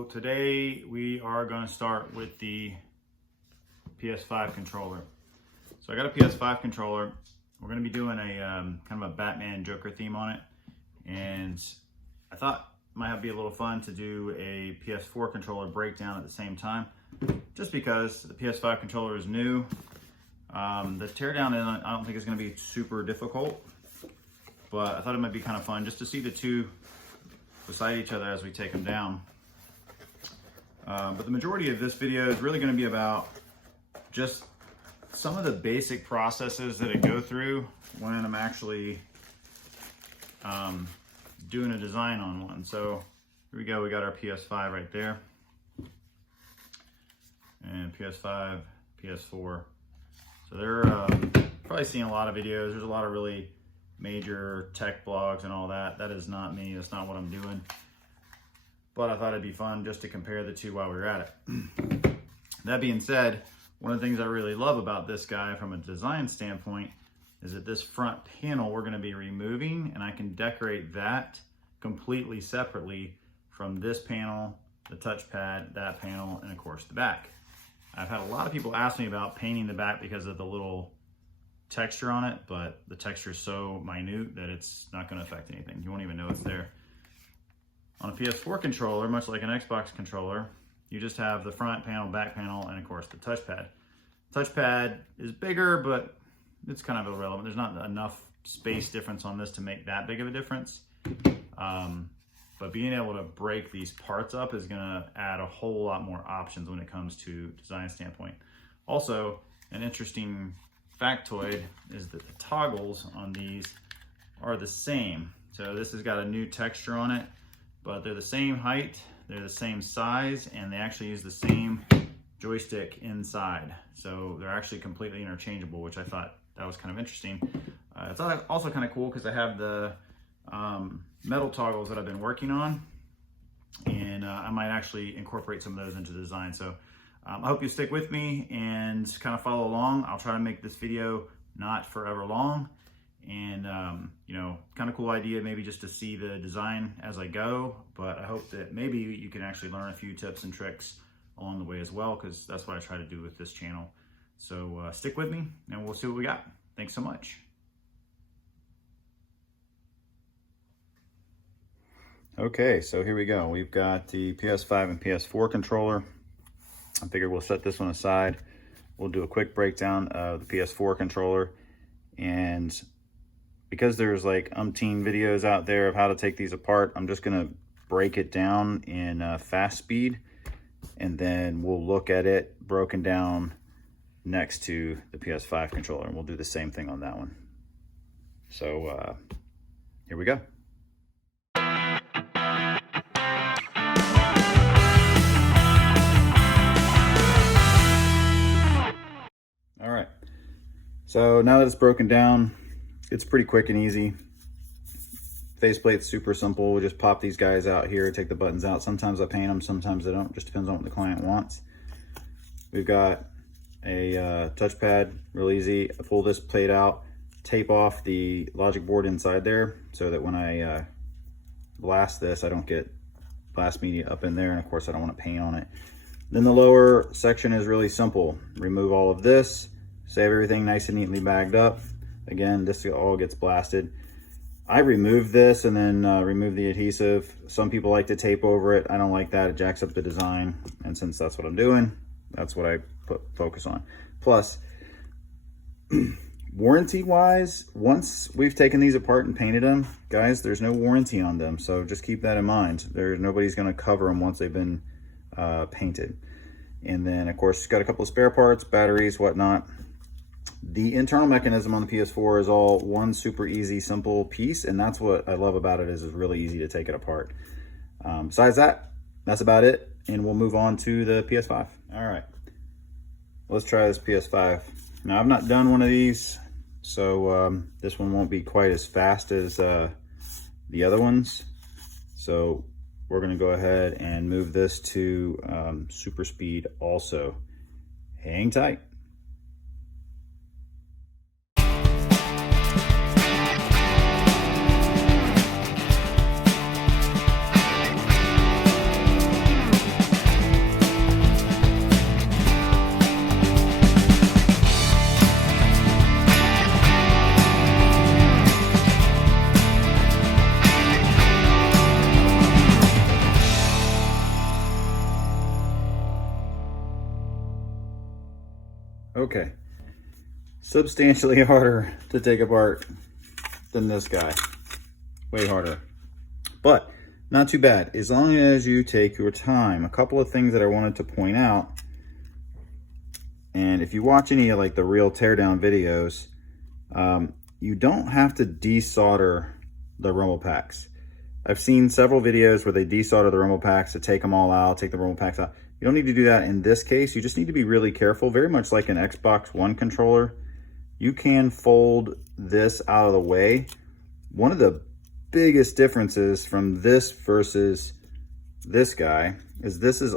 So today we are going to start with the PS5 controller. So I got a PS5 controller. We're going to be doing a kind of a Batman Joker theme on it, and I thought it might be a little fun to do a PS4 controller breakdown at the same time, just because the PS5 controller is new. The teardown I don't think is going to be super difficult, but I thought it might be kind of fun just to see the two beside each other as we take them down. But the majority of this video is really going to be about just some of the basic processes that I go through when I'm actually doing a design on one. So here we go, we got our PS5 right there, and PS5, PS4. So they're probably seeing a lot of videos. There's a lot of really major tech blogs and all that. That is not me, that's not what I'm doing. But I thought it'd be fun just to compare the two while we were at it. That being said, one of the things I really love about this guy from a design standpoint is that this front panel we're going to be removing, and I can decorate that completely separately from this panel, the touchpad, that panel, and of course the back. I've had a lot of people ask me about painting the back because of the little texture on it, but the texture is so minute that it's not going to affect anything. You won't even know it's there. On a PS4 controller, much like an Xbox controller, you just have the front panel, back panel, and of course the touchpad. Touchpad is bigger, but it's kind of irrelevant. There's not enough space difference on this to make that big of a difference. But being able to break these parts up is gonna add a whole lot more options when it comes to design standpoint. Also, an interesting factoid is that the toggles on these are the same. So this has got a new texture on it, but they're the same height, they're the same size, and they actually use the same joystick inside. So they're actually completely interchangeable, which I thought that was kind of interesting. It's also kind of cool because I have the metal toggles that I've been working on, and I might actually incorporate some of those into the design. So I hope you stick with me and kind of follow along. I'll try to make this video not forever long, and you know, kind of cool idea maybe just to see the design as I go, but I hope that maybe you can actually learn a few tips and tricks along the way as well, because that's what I try to do with this channel. So stick with me and we'll see what we got. Thanks so much. Okay, so here we go. We've got the PS5 and PS4 controller. I figured we'll set this one aside. We'll do a quick breakdown of the PS4 controller, and because there's like umpteen videos out there of how to take these apart, I'm just gonna break it down in fast speed, and then we'll look at it broken down next to the PS5 controller, and we'll do the same thing on that one. So here we go. All right, so now that it's broken down, it's pretty quick and easy. Faceplate's super simple. We just pop these guys out here, take the buttons out. Sometimes I paint them, sometimes I don't. Just depends on what the client wants. We've got a touchpad, real easy. I pull this plate out, tape off the logic board inside there so that when I blast this, I don't get blast media up in there, and of course I don't want to paint on it. Then the lower section is really simple. Remove all of this, save everything nice and neatly bagged up. Again, this all gets blasted. I remove this and then remove the adhesive. Some people like to tape over it. I don't like that. It jacks up the design. And since that's what I'm doing, that's what I focus on. Plus, warranty-wise, once we've taken these apart and painted them, guys, there's no warranty on them. So just keep that in mind. Nobody's going to cover them once they've been painted. And then, of course, got a couple of spare parts, batteries, whatnot. The internal mechanism on the PS4 is all one super easy, simple piece, and that's what I love about it, is it's really easy to take it apart. Besides that, that's about it, and we'll move on to the PS5. All right, let's try this PS5. Now, I've not done one of these, so this one won't be quite as fast as the other ones. So we're gonna go ahead and move this to super speed also. Hang tight. Okay. Substantially harder to take apart than this guy. Way harder. But not too bad, as long as you take your time. A couple of things that I wanted to point out, and if you watch any of like the real teardown videos, you don't have to desolder the rumble packs. I've seen several videos where they desolder the rumble packs to take them all out, take the rumble packs out. You don't need to do that in this case. You just need to be really careful, very much like an Xbox One controller. You can fold this out of the way. One of the biggest differences from this versus this guy is this is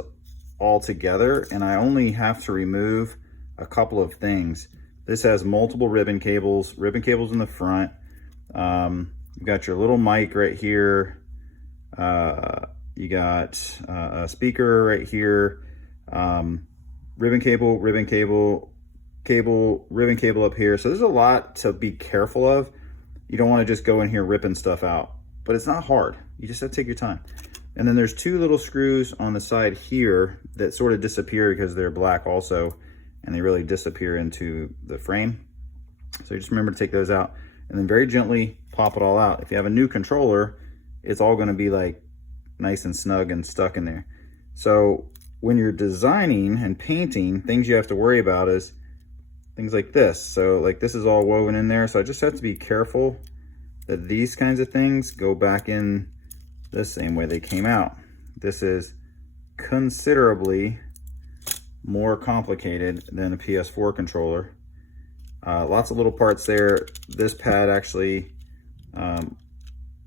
all together, and I only have to remove a couple of things. This has multiple ribbon cables in the front. You've got your little mic right here. You got a speaker right here. Ribbon cable, ribbon cable up here. So there's a lot to be careful of. You don't want to just go in here ripping stuff out, but it's not hard. You just have to take your time. And then there's two little screws on the side here that sort of disappear because they're black also, and they really disappear into the frame. So just remember to take those out and then very gently pop it all out. If you have a new controller, it's all going to be like nice and snug and stuck in there. So when you're designing and painting, things you have to worry about is things like this. So like this is all woven in there. So I just have to be careful that these kinds of things go back in the same way they came out. This is considerably more complicated than a PS4 controller. Lots of little parts there. This pad actually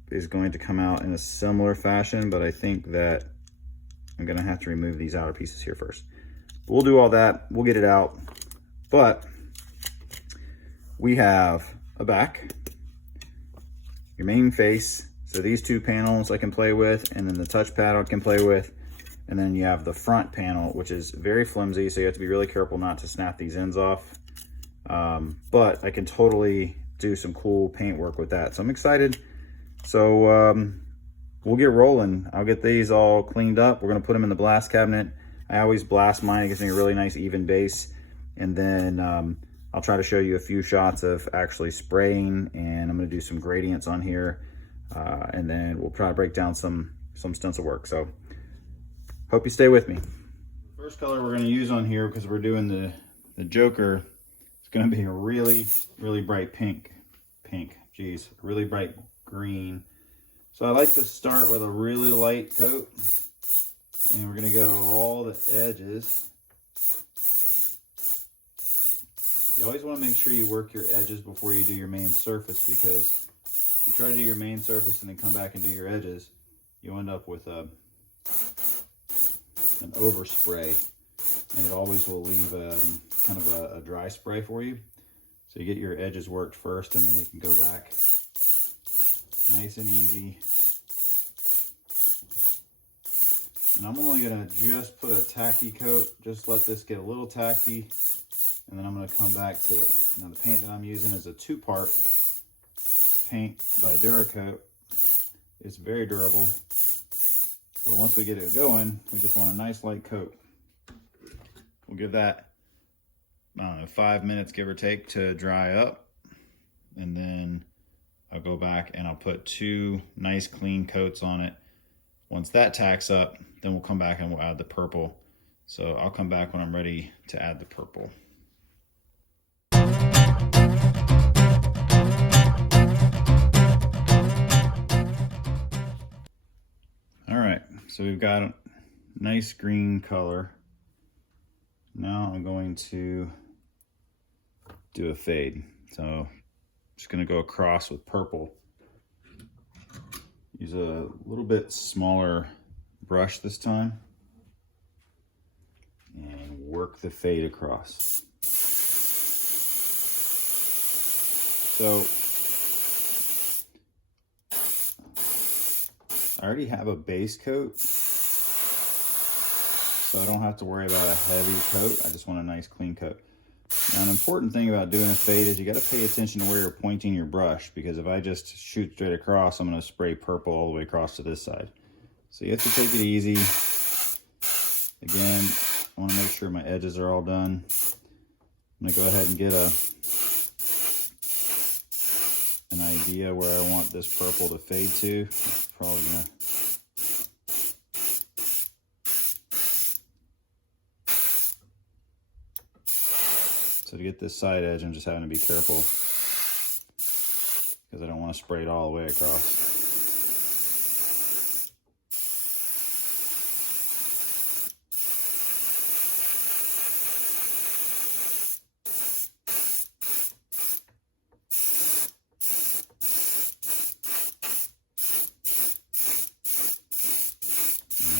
is going to come out in a similar fashion, but I think that I'm gonna have to remove these outer pieces here first. We'll do all that, we'll get it out. But we have a back, your main face, so these two panels I can play with, and then the touchpad I can play with, and then you have the front panel, which is very flimsy, so you have to be really careful not to snap these ends off. But I can totally do some cool paint work with that, so I'm excited. So we'll get rolling. I'll get these all cleaned up. We're gonna put them in the blast cabinet. I always blast mine. It gives me a really nice even base. And then I'll try to show you a few shots of actually spraying, and I'm gonna do some gradients on here. And then we'll try to break down some stencil work. So hope you stay with me. The first color we're gonna use on here, because we're doing the Joker, it's gonna be a really, really bright pink. Geez, really bright green. So I like to start with a really light coat, and we're gonna go all the edges. You always want to make sure you work your edges before you do your main surface, because if you try to do your main surface and then come back and do your edges, you end up with an overspray, and it always will leave kind of a dry spray for you. So you get your edges worked first, and then you can go back nice and easy. And I'm only gonna just put a tacky coat, just let this get a little tacky, and then I'm gonna come back to it. Now the paint that I'm using is a 2-part paint by Duracoat. It's very durable, but once we get it going, we just want a nice light coat. We'll give that, I don't know, 5 minutes give or take to dry up, and then I'll go back and I'll put 2 nice clean coats on it. Once that tacks up, then we'll come back and we'll add the purple. So I'll come back when I'm ready to add the purple. All right, so we've got a nice green color. Now I'm going to do a fade. So I'm just gonna go across with purple. Use a little bit smaller brush this time and work the fade across. So I already have a base coat, so I don't have to worry about a heavy coat. I just want a nice clean coat. Now, an important thing about doing a fade is you got to pay attention to where you're pointing your brush, because if I just shoot straight across, I'm going to spray purple all the way across to this side. So you have to take it easy. Again, I want to make sure my edges are all done. I'm gonna go ahead and get an idea where I want this purple to fade to. Probably gonna So to get this side edge, I'm just having to be careful because I don't want to spray it all the way across.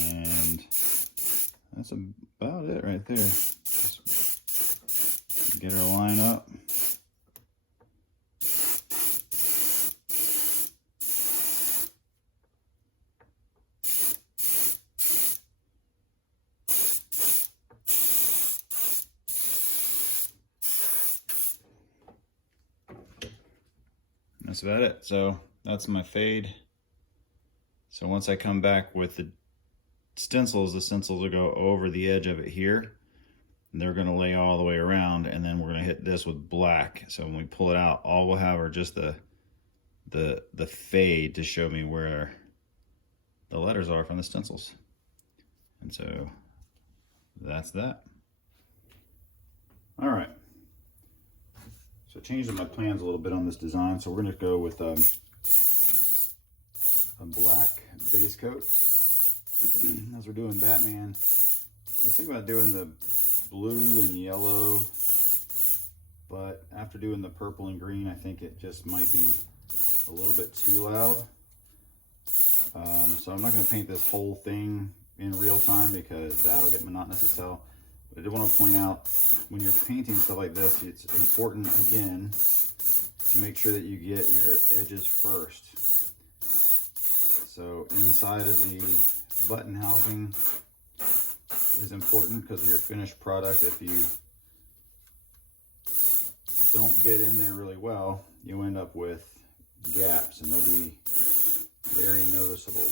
And that's about it right there. Just get our line up. That's about it. So that's my fade. So once I come back with the stencils will go over the edge of it here. And they're going to lay all the way around, and then we're going to hit this with black. So when we pull it out, all we'll have are just the fade to show me where the letters are from the stencils. And so that's that. All right. So changing my plans a little bit on this design. So we're going to go with a black base coat. As we're doing Batman, I was thinking about doing the blue and yellow, but after doing the purple and green, I think it just might be a little bit too loud. So I'm not going to paint this whole thing in real time because that'll get monotonous as hell. But I did want to point out, when you're painting stuff like this, it's important, again, to make sure that you get your edges first. So inside of the button housing is important because of your finished product. If you don't get in there really well, you end up with gaps, and they'll be very noticeable.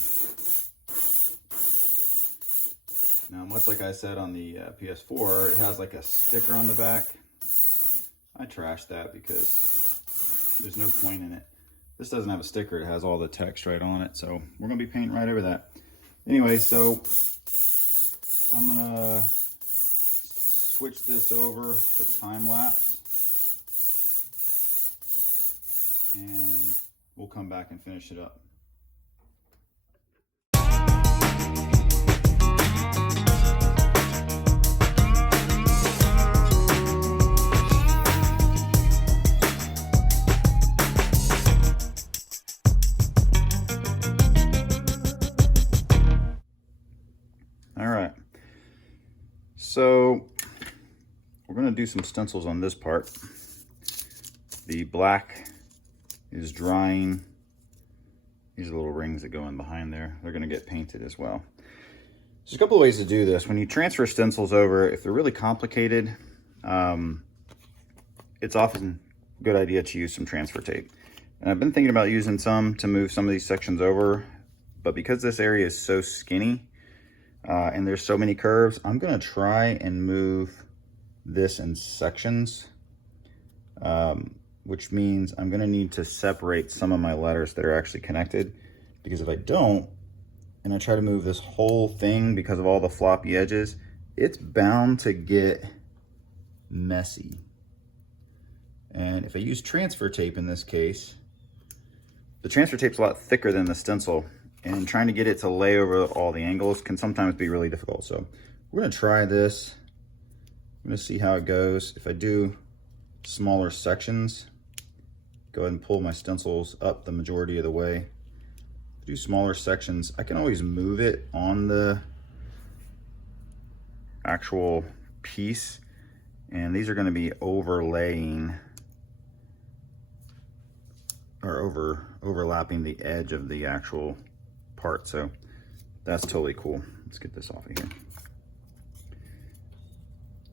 Now, much like I said on the PS4, it has like a sticker on the back. I trashed that because there's no point in it. This doesn't have a sticker, it has all the text right on it, so we're gonna be painting right over that. Anyway, so I'm gonna switch this over to time lapse, and we'll come back and finish it up. So we're going to do some stencils on this part. The black is drying. These are little rings that go in behind there. They're going to get painted as well. There's a couple of ways to do this. When you transfer stencils over, if they're really complicated, it's often a good idea to use some transfer tape. And I've been thinking about using some to move some of these sections over, but because this area is so skinny, and there's so many curves, I'm gonna try and move this in sections, which means I'm gonna need to separate some of my letters that are actually connected, because if I don't, and I try to move this whole thing because of all the floppy edges, it's bound to get messy. And if I use transfer tape in this case, the transfer tape's a lot thicker than the stencil, and trying to get it to lay over all the angles can sometimes be really difficult. So we're gonna try this. I'm gonna see how it goes. If I do smaller sections, go ahead and pull my stencils up the majority of the way. If I do smaller sections, I can always move it on the actual piece. And these are gonna be overlaying or overlapping the edge of the actual part, so that's totally cool. Let's get this off of here.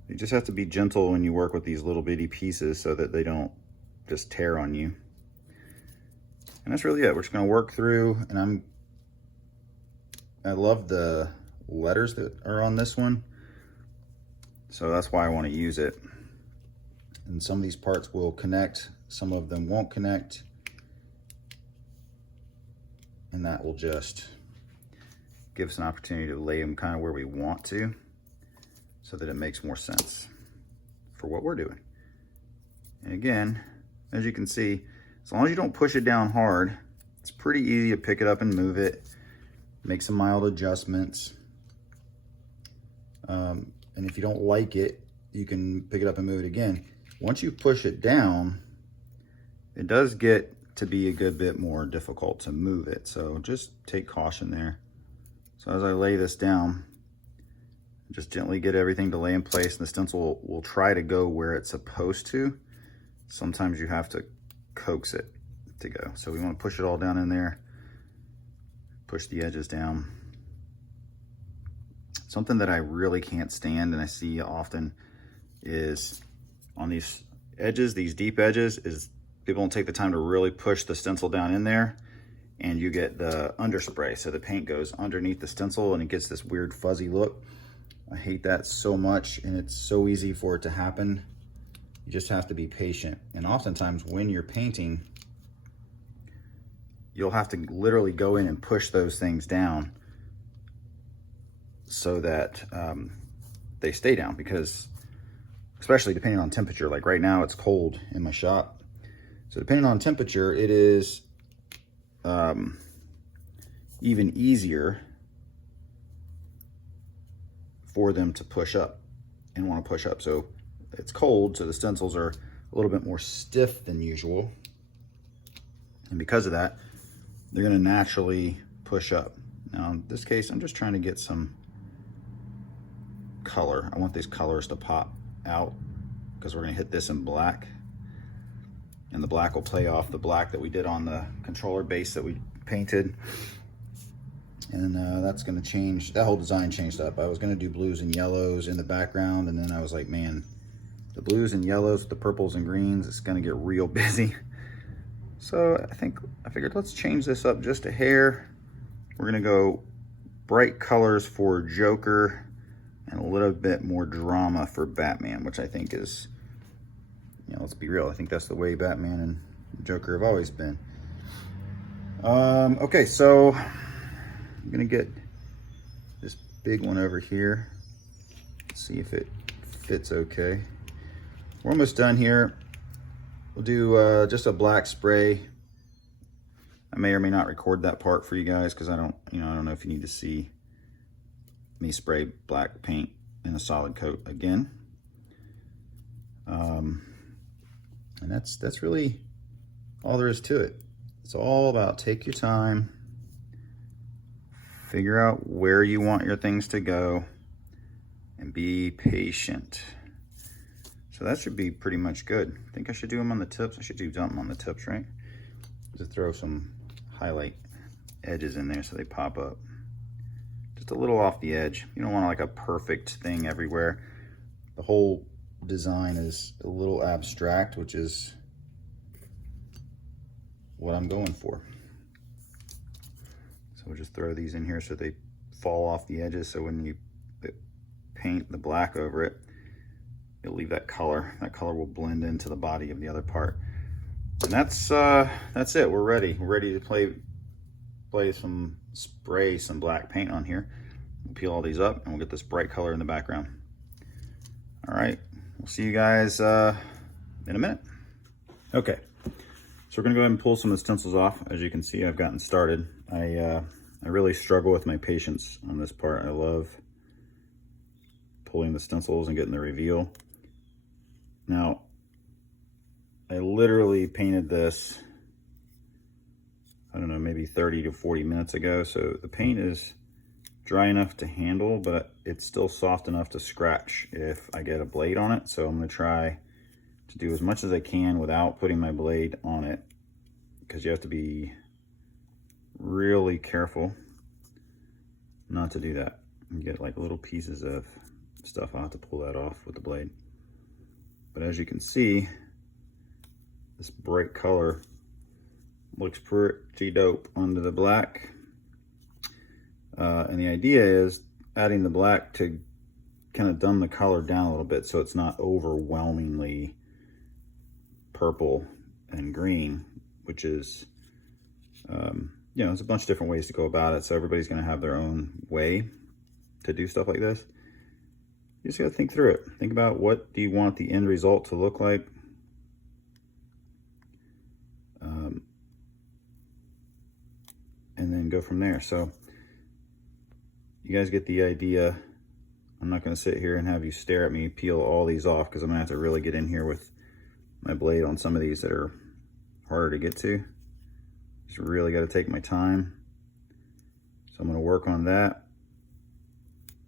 You just have to be gentle when you work with these little bitty pieces so that they don't just tear on you. And that's really it. We're just going to work through, and I love the letters that are on this one, so that's why I want to use it. and some of these parts will connect, some of them won't connect, and that will just give us an opportunity to lay them kind of where we want to so that it makes more sense for what we're doing. And again, as you can see, as long as you don't push it down hard, it's pretty easy to pick it up and move it, make some mild adjustments. And if you don't like it, you can pick it up and move it again. Once you push it down, it does get to be a good bit more difficult to move it. So just take caution there. So as I lay this down, just gently get everything to lay in place, and the stencil will try to go where it's supposed to. Sometimes you have to coax it to go. So we want to push it all down in there, push the edges down. Something that I really can't stand, and I see often, is on these edges, these deep edges, is people don't take the time to really push the stencil down in there, and you get the underspray. So the paint goes underneath the stencil and it gets this weird fuzzy look. I hate that so much, and it's so easy for it to happen. You just have to be patient. And oftentimes when you're painting, you'll have to literally go in and push those things down so that they stay down, because especially depending on temperature, like right now it's cold in my shop. So depending on temperature, it is even easier for them to push up and want to push up. So it's cold, so the stencils are a little bit more stiff than usual. And because of that, they're going to naturally push up. Now in this case, I'm just trying to get some color. I want these colors to pop out because we're going to hit this in black. And the black will play off the black that we did on the controller base that we painted. And that's going to change, that whole design changed up. I was going to do blues and yellows in the background, and then I was like, man, the blues and yellows with the purples and greens, it's going to get real busy. So I figured let's change this up just a hair. We're going to go bright colors for Joker and a little bit more drama for Batman, which I think is, you know, let's be real, I think that's the way Batman and Joker have always been. Okay, so I'm gonna get this big one over here. See if it fits okay. We're almost done here. We'll do just a black spray. I may or may not record that part for you guys because I don't know if you need to see me spray black paint in a solid coat again. And that's really all there is to it. It's all about take your time, figure out where you want your things to go, and be patient. So that should be pretty much good. I think I should do them on the tips. I should do something on the tips, right? Just throw some highlight edges in there so they pop up. Just a little off the edge. You don't want like a perfect thing everywhere. The whole design is a little abstract, which is what I'm going for. So we'll just throw these in here so they fall off the edges, so when you paint the black over it, you'll leave that color. That color will blend into the body of the other part. And that's it. We're ready. We're ready to spray some black paint on here. We'll peel all these up and we'll get this bright color in the background. All right, we'll see you guys in a minute. Okay, so we're gonna go ahead and pull some of the stencils off. As you can see, I've gotten started. I really struggle with my patience on this part. I love pulling the stencils and getting the reveal. Now, I literally painted this, I don't know, maybe 30 to 40 minutes ago. So the paint is dry enough to handle, but it's still soft enough to scratch if I get a blade on it. So I'm gonna try to do as much as I can without putting my blade on it, because you have to be really careful not to do that. You get like little pieces of stuff. I'll have to pull that off with the blade. But as you can see, this bright color looks pretty dope under the black. And the idea is adding the black to kind of dumb the color down a little bit so it's not overwhelmingly purple and green, which is, you know, there's a bunch of different ways to go about it. So everybody's going to have their own way to do stuff like this. You just got to think through it. Think about, what do you want the end result to look like? And then go from there. So you guys get the idea. I'm not going to sit here and have you stare at me peel all these off, because I'm going to have to really get in here with my blade on some of these that are harder to get to. Just really got to take my time. So I'm going to work on that.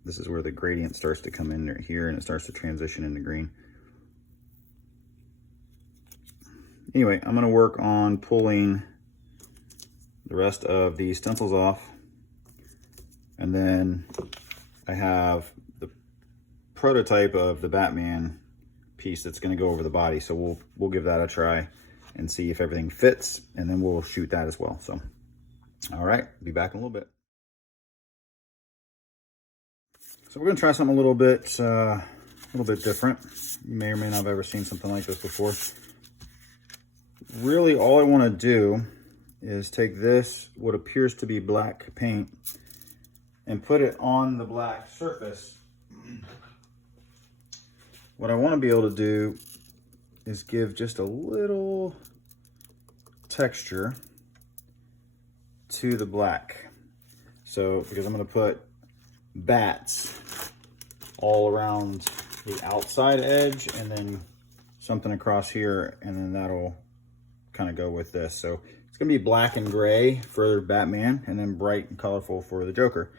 This is where the gradient starts to come in here, and it starts to transition into green. Anyway, I'm going to work on pulling the rest of the stencils off, and then I have the prototype of the Batman piece that's going to go over the body, so we'll give that a try and see if everything fits, and then we'll shoot that as well. So all right, be back in a little bit. So we're going to try something a little bit different. You may or may not have ever seen something like this before. Really, all I want to do is take this, what appears to be black paint, and put it on the black surface. What I want to be able to do is give just a little texture to the black. So, because I'm going to put bats all around the outside edge, and then something across here, and then that'll kind of go with this. So it's going to be black and gray for Batman, and then bright and colorful for the Joker.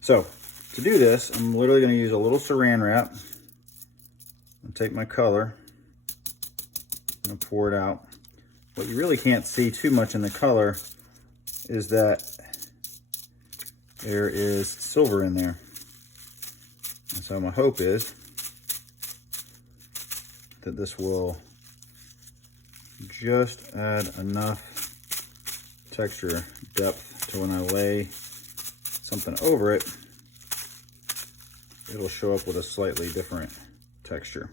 So to do this, I'm literally going to use a little saran wrap and take my color and pour it out. What you really can't see too much in the color is that there is silver in there. And so my hope is that this will just add enough texture depth to when I lay something over it, it'll show up with a slightly different texture.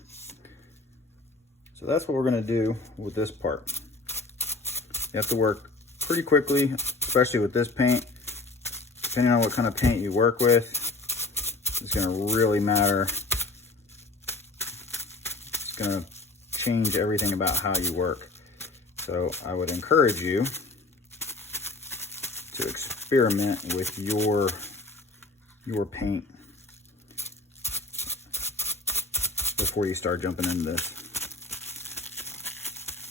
So that's what we're going to do with this part. You have to work pretty quickly, especially with this paint. Depending on what kind of paint you work with, it's going to really matter. It's going to change everything about how you work. So I would encourage you to experiment with your paint before you start jumping into this.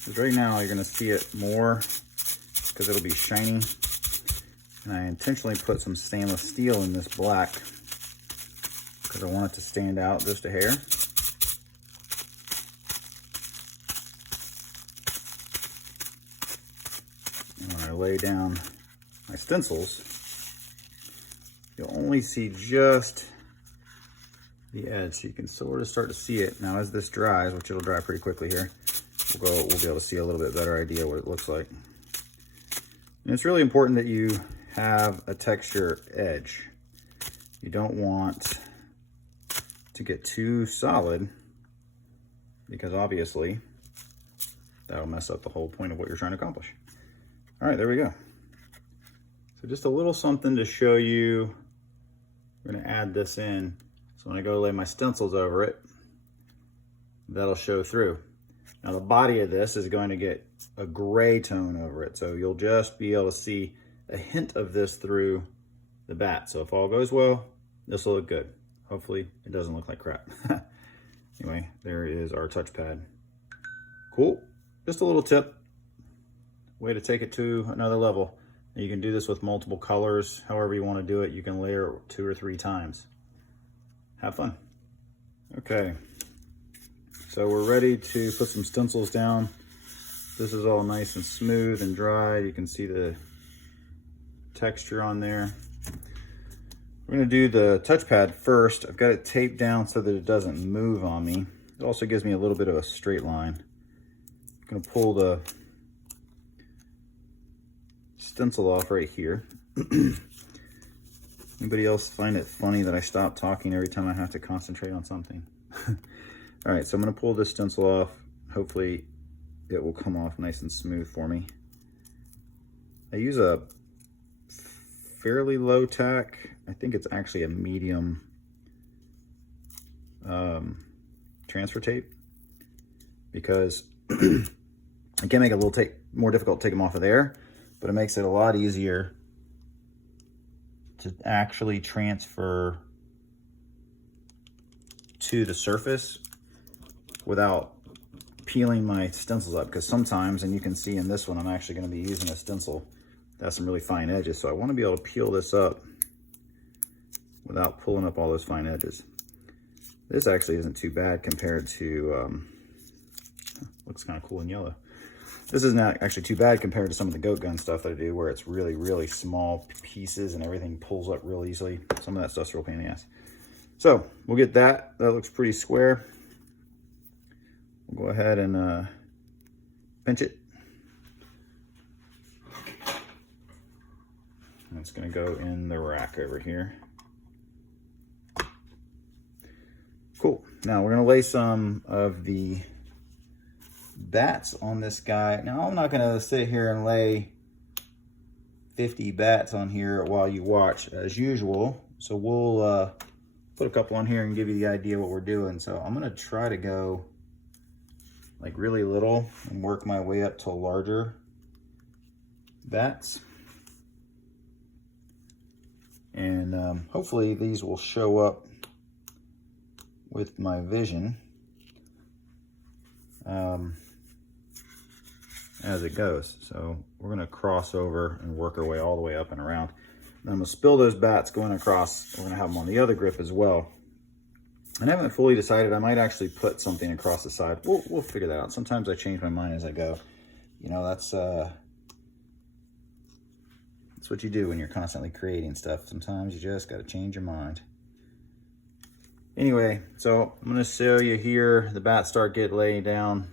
Because right now you're going to see it more because it'll be shiny. And I intentionally put some stainless steel in this black because I want it to stand out just a hair. And when I lay down my stencils, you'll only see just the edge. So you can sort of start to see it. Now as this dries, which it'll dry pretty quickly here, we'll be able to see a little bit better idea what it looks like. And it's really important that you have a texture edge. You don't want to get too solid, because obviously that'll mess up the whole point of what you're trying to accomplish. All right, there we go. So just a little something to show you. We're going to add this in. So when I go lay my stencils over it, that'll show through. Now the body of this is going to get a gray tone over it. So you'll just be able to see a hint of this through the bat. So if all goes well, this will look good. Hopefully it doesn't look like crap. Anyway, there is our touchpad. Cool. Just a little tip. Way to take it to another level. You can do this with multiple colors. However you want to do it, you can layer 2 or 3 times. Have fun. Okay. So we're ready to put some stencils down. This is all nice and smooth and dry. You can see the texture on there. We're going to do the touchpad first. I've got it taped down so that it doesn't move on me. It also gives me a little bit of a straight line. I'm going to pull the stencil off right here. Anybody else find it funny that I stop talking every time I have to concentrate on something? All right, so I'm going to pull this stencil off. Hopefully it will come off nice and smooth for me. I use a fairly low tack. I think it's actually a medium transfer tape, because it can make it a little more difficult to take them off of there, but it makes it a lot easier to actually transfer to the surface without peeling my stencils up. Because sometimes, and you can see in this one, I'm actually going to be using a stencil that has some really fine edges, so I want to be able to peel this up without pulling up all those fine edges. This actually isn't too bad compared to, looks kind of cool in yellow. This is not actually too bad compared to some of the GoatGuns stuff that I do, where it's really, really small pieces and everything pulls up real easily. Some of that stuff's real pain in the ass. So we'll get that. That looks pretty square. We'll go ahead and pinch it. And it's going to go in the rack over here. Cool. Now we're going to lay some of the bats on this guy. Now I'm not going to sit here and lay 50 bats on here while you watch as usual. So we'll put a couple on here and give you the idea what we're doing. So I'm going to try to go like really little and work my way up to larger bats. And hopefully these will show up with my vision as it goes. So we're going to cross over and work our way all the way up and around. And I'm going to spill those bats going across. We're going to have them on the other grip as well. And I haven't fully decided. I might actually put something across the side. We'll figure that out. Sometimes I change my mind as I go. You know, that's what you do when you're constantly creating stuff. Sometimes you just got to change your mind. Anyway, so I'm going to show you here the bats start getting laid down.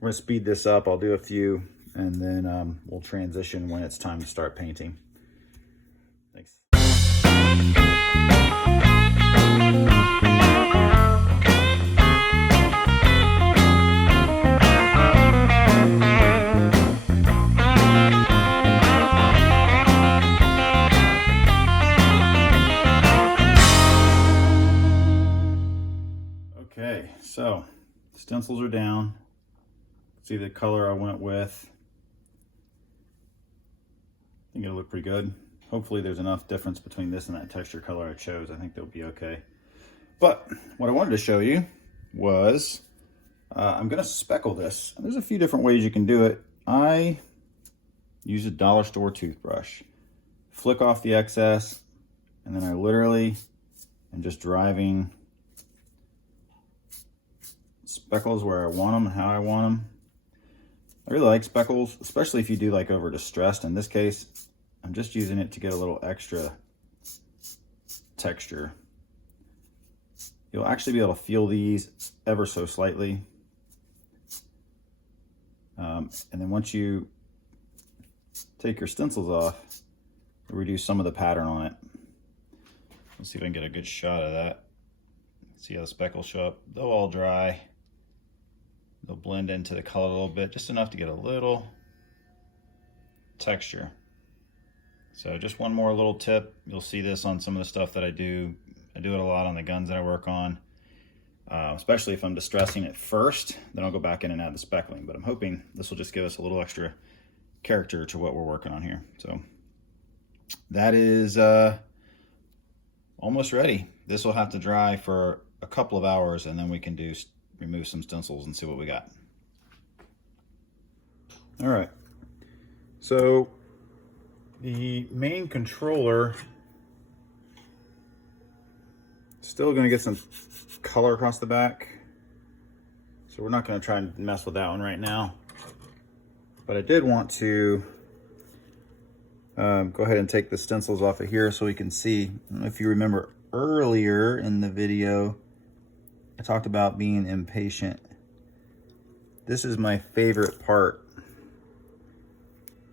We're going to speed this up. I'll do a few, and then we'll transition when it's time to start painting. Thanks. Okay, so stencils are down. See the color I went with. I think it'll look pretty good. Hopefully there's enough difference between this and that texture color I chose. I think they'll be okay. But what I wanted to show you was I'm gonna speckle this. There's a few different ways you can do it. I use a dollar store toothbrush. Flick off the excess, and then I literally am just driving speckles where I want them and how I want them. I really like speckles, especially if you do like over distressed. In this case, I'm just using it to get a little extra texture. You'll actually be able to feel these ever so slightly. And then once you take your stencils off, reduce some of the pattern on it. Let's see if I can get a good shot of that. See how the speckles show up. They'll all dry. They'll blend into the color a little bit, just enough to get a little texture. So just one more little tip. You'll see this on some of the stuff that I do. I do it a lot on the guns that I work on, especially if I'm distressing it first, then I'll go back in and add the speckling. But I'm hoping this will just give us a little extra character to what we're working on here. So that is almost ready. This will have to dry for a couple of hours, and then we can remove some stencils and see what we got. All right, so the main controller, still gonna get some color across the back, so we're not gonna try and mess with that one right now. But I did want to go ahead and take the stencils off of here so we can see. I don't know if you remember earlier in the video, I talked about being impatient. This is my favorite part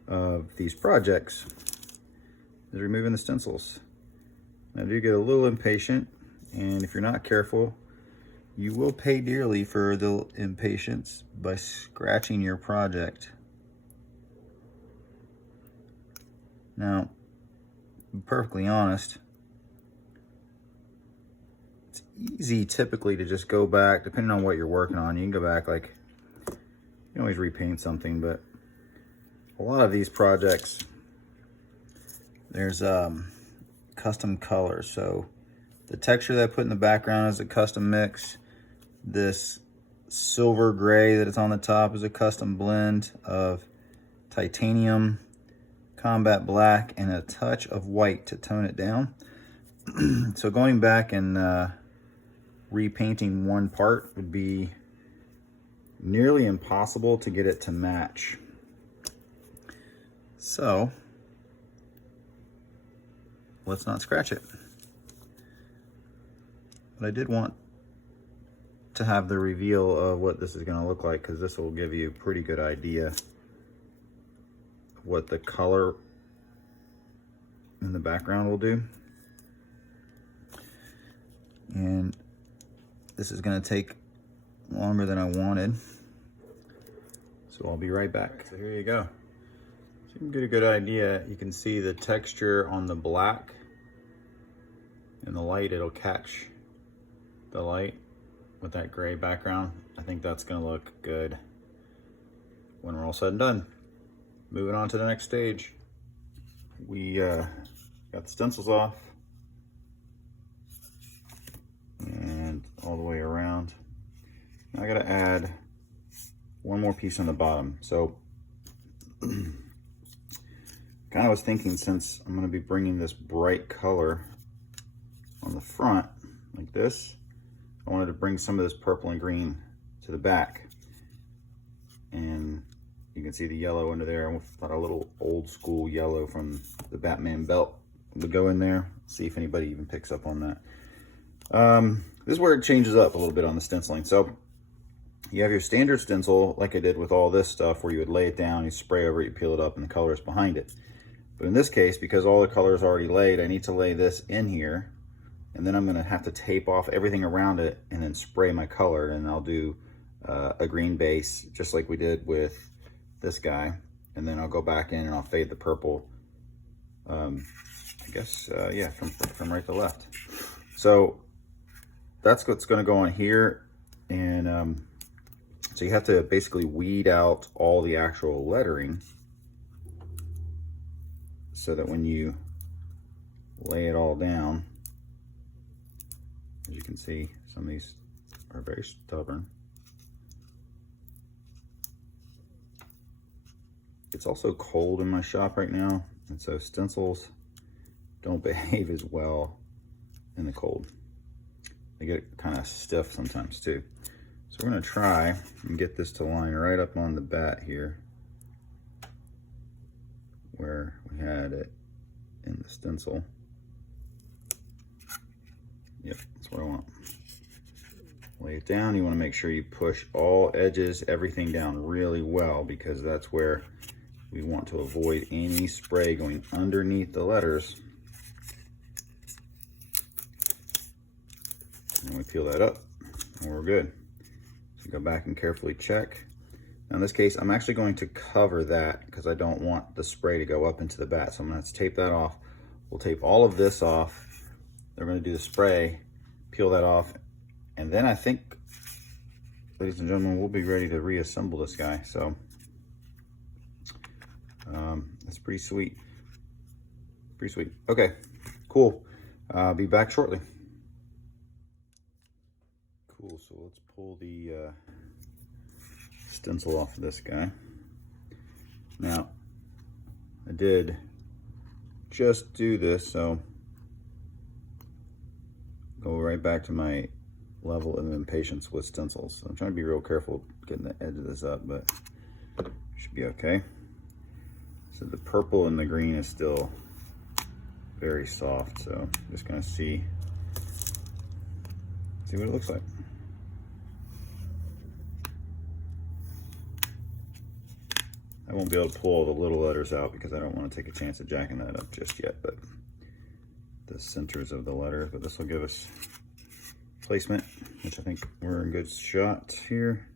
of these projects, is removing the stencils. I do get a little impatient, and if you're not careful, You will pay dearly for the impatience by scratching your project. Now, to be perfectly honest, it's easy typically to just go back, depending on what you're working on. You can go back, like, you can always repaint something, but a lot of these projects, there's custom colors. So the texture that I put in the background is a custom mix. This silver gray that is on the top is a custom blend of titanium, combat black, and a touch of white to tone it down. So going back and repainting one part would be nearly impossible to get it to match. So let's not scratch it. But I did want to have the reveal of what this is going to look like, because this will give you a pretty good idea of what the color in the background will do. And this is going to take longer than I wanted, so I'll be right back. So here you go. So you can get a good idea. You can see the texture on the black. In the light, it'll catch the light with that gray background. I think that's going to look good when we're all said and done. Moving on to the next stage. We got the stencils off and all the way around. Now I got to add one more piece on the bottom. So kind of was thinking, since I'm going to be bringing this bright color on the front like this, I wanted to bring some of this purple and green to the back. And you can see the yellow under there. I thought a little old school yellow from the Batman belt would go in there. See if anybody even picks up on that. This is where it changes up a little bit on the stenciling. So you have your standard stencil, like I did with all this stuff, where you would lay it down, you spray over it, you peel it up, and the color is behind it. But in this case, because all the color is already laid, I need to lay this in here, and then I'm going to have to tape off everything around it and then spray my color, and I'll do a green base, just like we did with this guy, and then I'll go back in and I'll fade the purple, I guess, yeah, from right to left. So that's what's going to go on here, and so you have to basically weed out all the actual lettering so that when you lay it all down, as you can see, some of these are very stubborn. It's also cold in my shop right now, and so stencils don't behave as well in the cold. They get kind of stiff sometimes too. So we're going to try and get this to line right up on the bat here, where we had it in the stencil. Yep, that's what I want. Lay it down. You want to make sure you push all edges, everything down really well, because that's where we want to avoid any spray going underneath the letters. And we peel that up and we're good. So go back and carefully check. Now in this case, I'm actually going to cover that because I don't want the spray to go up into the bat. So I'm going to have to tape that off. We'll tape all of this off. Then we're going to do the spray, peel that off, and then I think, ladies and gentlemen, we'll be ready to reassemble this guy. So that's pretty sweet. Pretty sweet. Okay, cool. I'll be back shortly. Cool, so let's pull the stencil off of this guy. Now, I did just do this, so go right back to my level of impatience with stencils. So I'm trying to be real careful getting the edge of this up, but should be okay. So the purple and the green is still very soft, so I'm just gonna see what it looks like. I won't be able to pull all the little letters out because I don't want to take a chance of jacking that up just yet, but the centers of the letters, but this will give us placement. which I think we're in good shot here.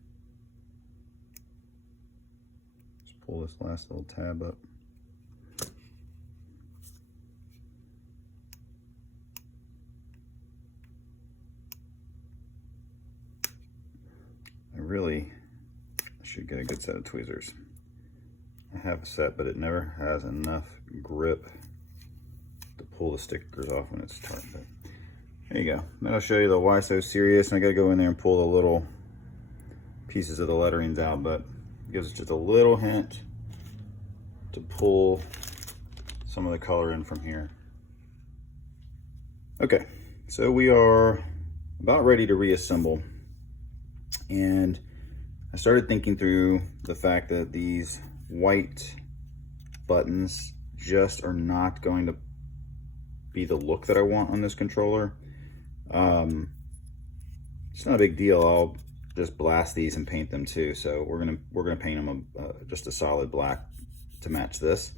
Let's pull this last little tab up. I really should get a good set of tweezers. I have a set, but it never has enough grip to pull the stickers off when it's tight. But there you go. Then I'll show you the why so serious, and I gotta go in there and pull the little pieces of the letterings out, but it gives us just a little hint to pull some of the color in from here. Okay, so we are about ready to reassemble, and I started thinking through the fact that these white buttons just are not going to be the look that I want on this controller. It's not a big deal. I'll just blast these and paint them too. So we're gonna paint them just a solid black to match this.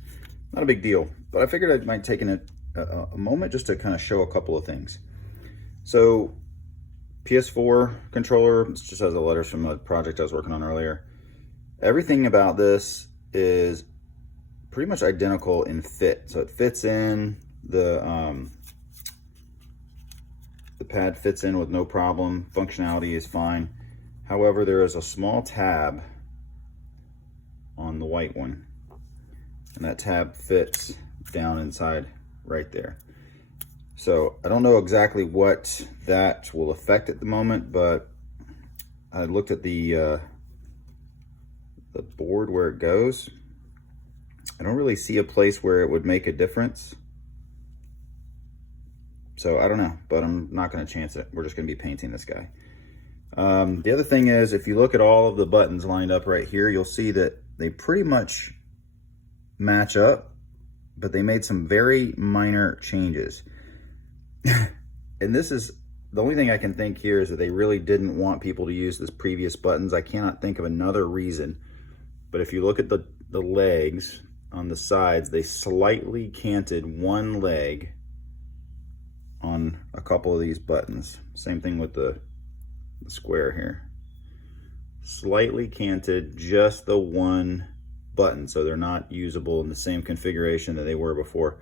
Not a big deal, but I figured I might take a moment just to kind of show a couple of things. So PS4 controller, this just has the letters from a project I was working on earlier. Everything about this is pretty much identical in fit. So it fits in, the pad fits in with no problem. Functionality is fine. However, there is a small tab on the white one, and that tab fits down inside right there. So I don't know exactly what that will affect at the moment, but I looked at the board where it goes. I don't really see a place where it would make a difference. So I don't know, but I'm not going to chance it. We're just going to be painting this guy. The other thing is, if you look at all of the buttons lined up right here, you'll see that they pretty much match up, but they made some very minor changes. And this is the only thing I can think here, is that they really didn't want people to use this previous buttons. I cannot think of another reason. But if you look at the legs on the sides, they slightly canted one leg on a couple of these buttons. Same thing with the square here. Slightly canted just the one button, so they're not usable in the same configuration that they were before,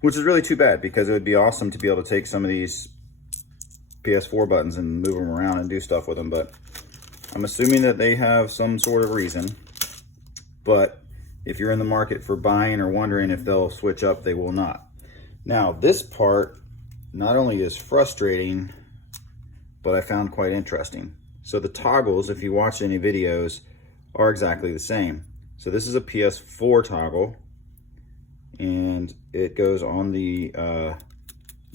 which is really too bad, because it would be awesome to be able to take some of these PS4 buttons and move them around and do stuff with them, but I'm assuming that they have some sort of reason. But if you're in the market for buying or wondering if they'll switch up, they will not. Now, this part not only is frustrating, but I found quite interesting. So the toggles, if you watch any videos, are exactly the same. So this is a PS4 toggle, and it goes on the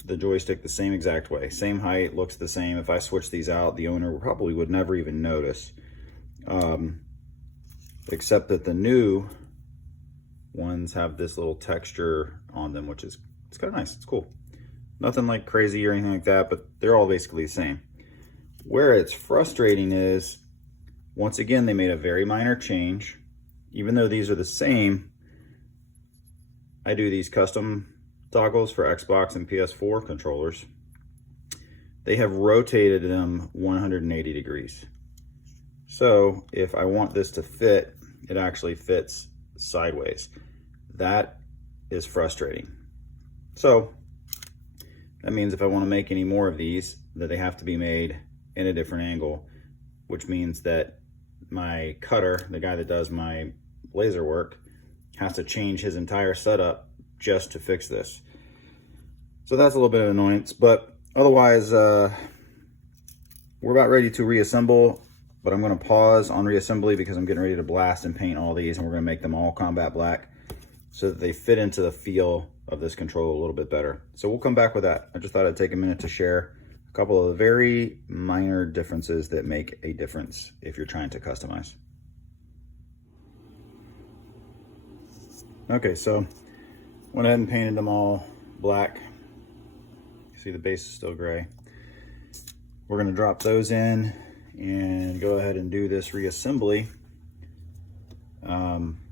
joystick the same exact way. Same height, looks the same. If I switch these out, the owner probably would never even notice. Except that the new ones have this little texture on them, which is, it's kind of nice, it's cool. Nothing like crazy or anything like that, but they're all basically the same. Where it's frustrating is, once again, they made a very minor change. Even though these are the same, I do these custom toggles for Xbox and PS4 controllers. They have rotated them 180 degrees. So if I want this to fit, it actually fits sideways. That is frustrating. So that means if I want to make any more of these, that they have to be made in a different angle, which means that my cutter, the guy that does my laser work, has to change his entire setup just to fix this. So that's a little bit of annoyance, but otherwise, we're about ready to reassemble, but I'm going to pause on reassembly because I'm getting ready to blast and paint all these, and we're going to make them all combat black so that they fit into the feel of this controller a little bit better. So we'll come back with that. I just thought I'd take a minute to share a couple of very minor differences that make a difference if you're trying to customize. Okay, so went ahead and painted them all black. You see the base is still gray. We're going to drop those in and go ahead and do this reassembly.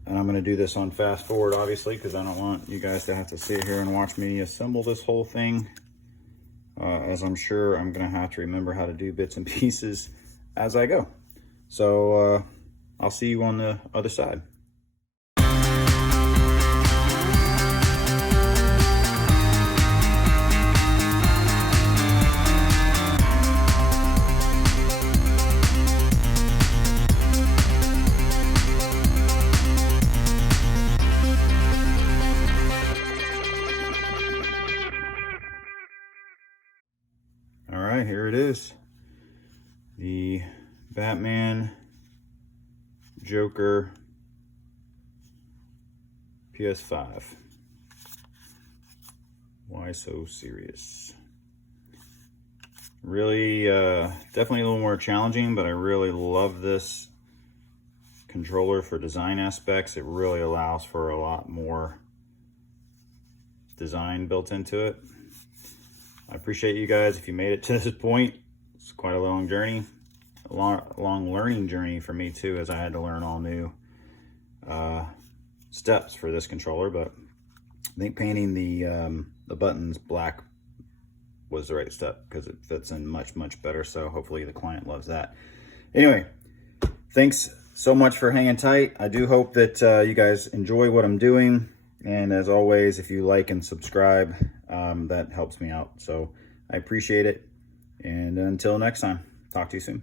And I'm going to do this on fast forward, obviously, because I don't want you guys to have to sit here and watch me assemble this whole thing. as I'm sure I'm gonna have to remember how to do bits and pieces as I go. So I'll see you on the other side. All right, here it is. The Batman Joker PS5. Why so serious? Really, definitely a little more challenging, but I really love this controller for design aspects. It really allows for a lot more design built into it. I appreciate you guys if you made it to this point. It's quite a long journey, a long learning journey for me too, as I had to learn all new steps for this controller. But I think painting the buttons black was the right step because it fits in much better. So hopefully the client loves that. Anyway, thanks so much for hanging tight. I do hope that you guys enjoy what I'm doing. And as always, if you like and subscribe, that helps me out. So I appreciate it. And until next time, talk to you soon.